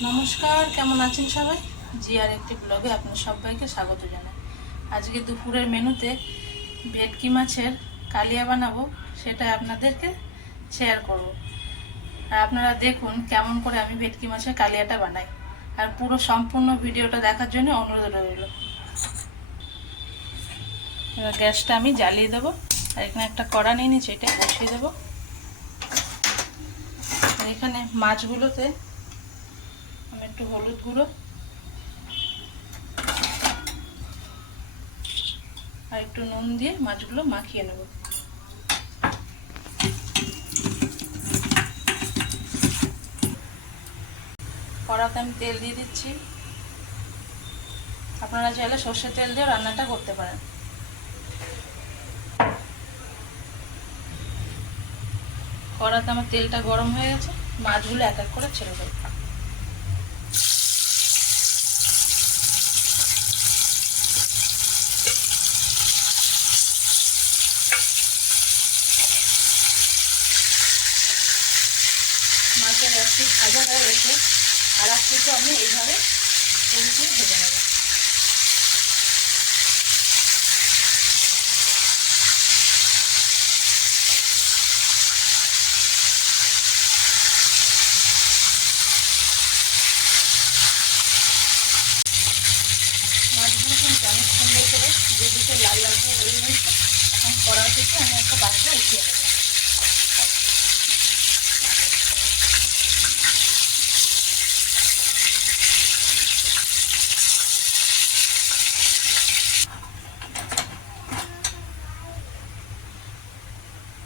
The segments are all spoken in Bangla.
নমস্কার, কেমন আছেন সবাই? জিআর একটি ব্লগে আপনার সবাইকে স্বাগত জানাই। আজকে দুপুরের মেনুতে ভেটকি মাছের কালিয়া বানাবো, সেটা আপনাদেরকে শেয়ার করব। আর আপনারা দেখুন কেমন করে আমি ভেটকি মাছের কালিয়াটা বানাই, আর পুরো সম্পূর্ণ ভিডিওটা দেখার জন্য অনুরোধ রইল। এবার গ্যাসটা আমি জ্বালিয়ে দেবো, আর এখানে একটা কড়া নিয়ে নিচ্ছি, এটা বসিয়ে দেবো। আর এখানে মাছগুলোতে আমি একটু হলুদ গুঁড়ো আর একটু নুন দিয়ে মাছগুলো মাখিয়ে নেব। কড়াতে আমি তেল দিয়ে দিচ্ছি। আপনারা চাইলে সর্ষের তেল দিয়ে রান্নাটা করতে পারেন। কড়াতে আমার তেলটা গরম হয়ে গেছে, মাছগুলো এক এক করে ছেড়ে দেব। মাছের এক পিঠ ভাজা হয়ে গেছে, আর এক পিঠও আমি এইভাবে উল্টে ভেজে নেব। মাছগুলো কিন্তু অনেক সুন্দর করে দুদিকে লাল লাল করে ভেজে নিয়েছি। এখন কড়া থেকে আমি একটা পাত্রে উঠিয়ে নেব।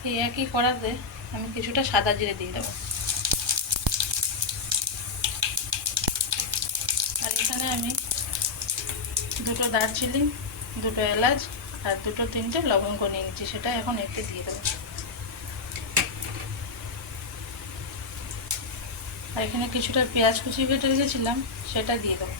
এই একই কড়াতে আমি কিছুটা সাদা জিরে দিয়ে দেবো। আর এখানে আমি দুটো দারচিনি, দুটো এলাচ আর দুটো তিনটে লবঙ্গ নিয়ে নিচ্ছি, সেটা এখন একটু দিয়ে দেবো। আর এখানে কিছুটা পেঁয়াজ কুচি কেটে রেখেছিলাম, সেটা দিয়ে দেবো।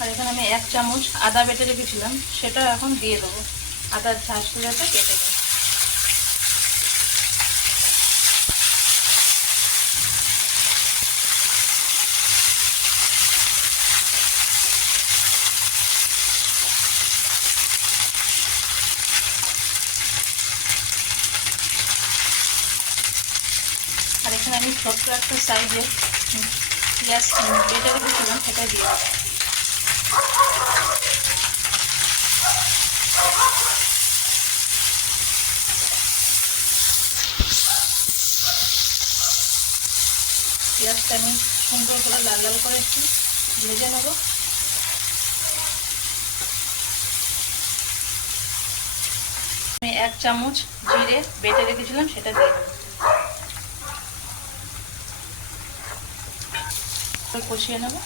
আর এখানে আমি 1 চামচ আদা বেটে রেখেছিলাম, সেটা এখন দিয়ে দেবো। আদার ঝাঁসগুলোটা কেটে দেবো। আর এখানে আমি ছোট্ট একটা সাইজে পেঁয়াজ বেটে রেখেছিলাম, সেটা দিয়ে দেবো। পেঁয়াজটা আমি সুন্দর করে লাল লাল করে একটু ভেজে নেব। আমি 1 চামচ জিরে বেটে রেখেছিলাম, সেটা দিয়ে দেবো। কষিয়ে নেব।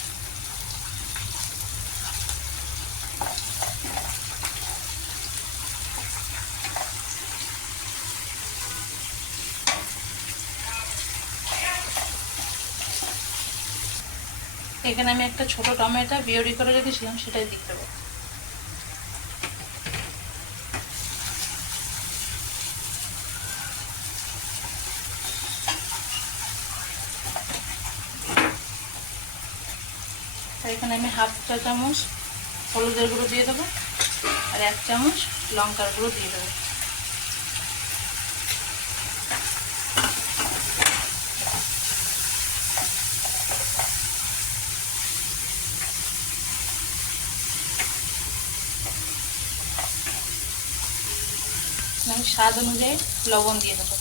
এখানে আমি একটা ছোট টমেটো পিউরি করে রেখেছিলাম, সেটাই দিয়ে দেবো। আর এখানে আমি 1/2 চা চামচ হলুদের গুঁড়ো দিয়ে দেবো, আর 1 চামচ লঙ্কার গুঁড়ো দিয়ে দেবো। আমি স্বাদ অনুযায়ী লবণ দিয়ে দেবো।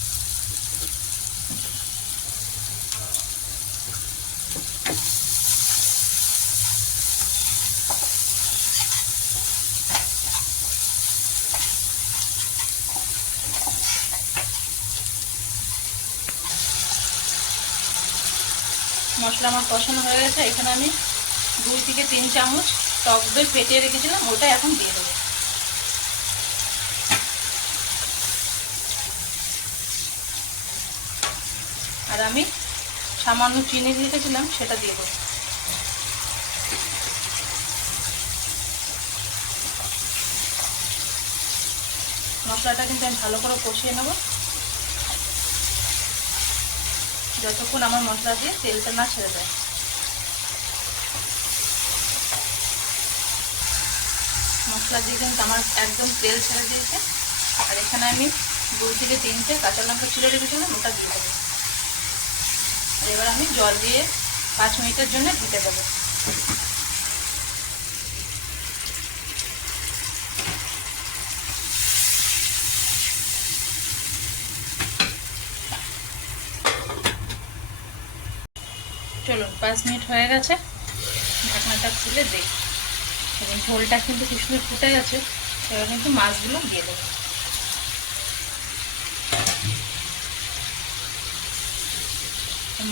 মশলা আমার কষানো হয়ে গেছে। এখানে আমি 2 থেকে 3 চামচ টক দই ফেটিয়ে রেখেছিলাম, ওটা এখন দিয়ে দেবো। আর আমি সামান্য চিনি রেখেছিলাম সেটা দিয়ে দেবো। মশলাটা কিন্তু আমি ভালো করে কষিয়ে নেব যতক্ষণ আমার মশলা দিয়ে তেলটা না ছেড়ে দেয়। মশলা দিয়ে কিন্তু আমার একদম তেল ছেড়ে দিয়েছে। আর এখানে আমি 2 থেকে 3টে কাঁচা লঙ্কা ছিঁড়ে রেখেছিলাম, ওটা দিয়ে দেবো। আর এবার আমি জল দিয়ে 5 মিনিটের জন্য ঢেকে দেবো। চলুন 5 মিনিট হয়ে গেছে, ঢাকনাটা খুলে দেখি। এবং ঝোলটা কিন্তু কি সুন্দর ফুটে গেছে। এবার কিন্তু মাছগুলো দিয়ে দেবো।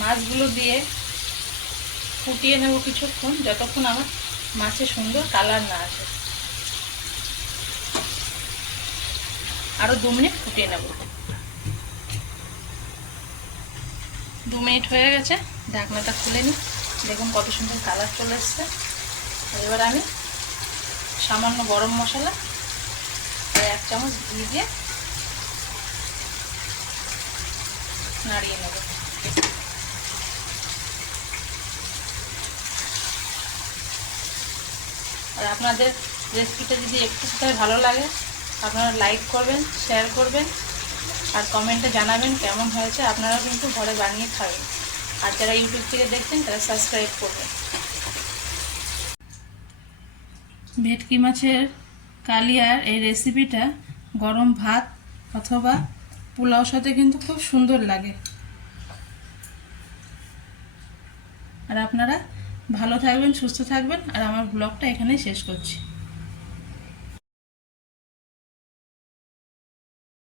মাছগুলো দিয়ে ফুটিয়ে নেব কিছুক্ষণ, যতক্ষণ আমার মাছের সুন্দর কালার না আসে। আরও 2 মিনিট ফুটিয়ে নেব। 2 মিনিট হয়ে গেছে, ঢাকনাটা খুলে নিই। দেখুন কত সুন্দর কালার চলে এসছে। এবার আমি সামান্য গরম মশলা আর 1 চামচ ঘি দিয়ে নাড়িয়ে নেব। আর আপনাদের রেসিপিটা যদি একটু ভালো লাগে আপনারা লাইক করবেন, শেয়ার করবেন আর কমেন্টে জানাবেন কেমন হয়েছে। আপনারাও কিন্তু ঘরে বানিয়ে খাবেন। আর যারা ইউটিউব থেকে দেখছেন তারা সাবস্ক্রাইব করবেন। ভেটকি মাছের কালিয়ার এই রেসিপিটা গরম ভাত অথবা পোলাও সাথে কিন্তু খুব সুন্দর লাগে। আর আপনারা ভালো থাকবেন, সুস্থ থাকবেন। আর আমার ব্লগটা এখানেই শেষ করছি।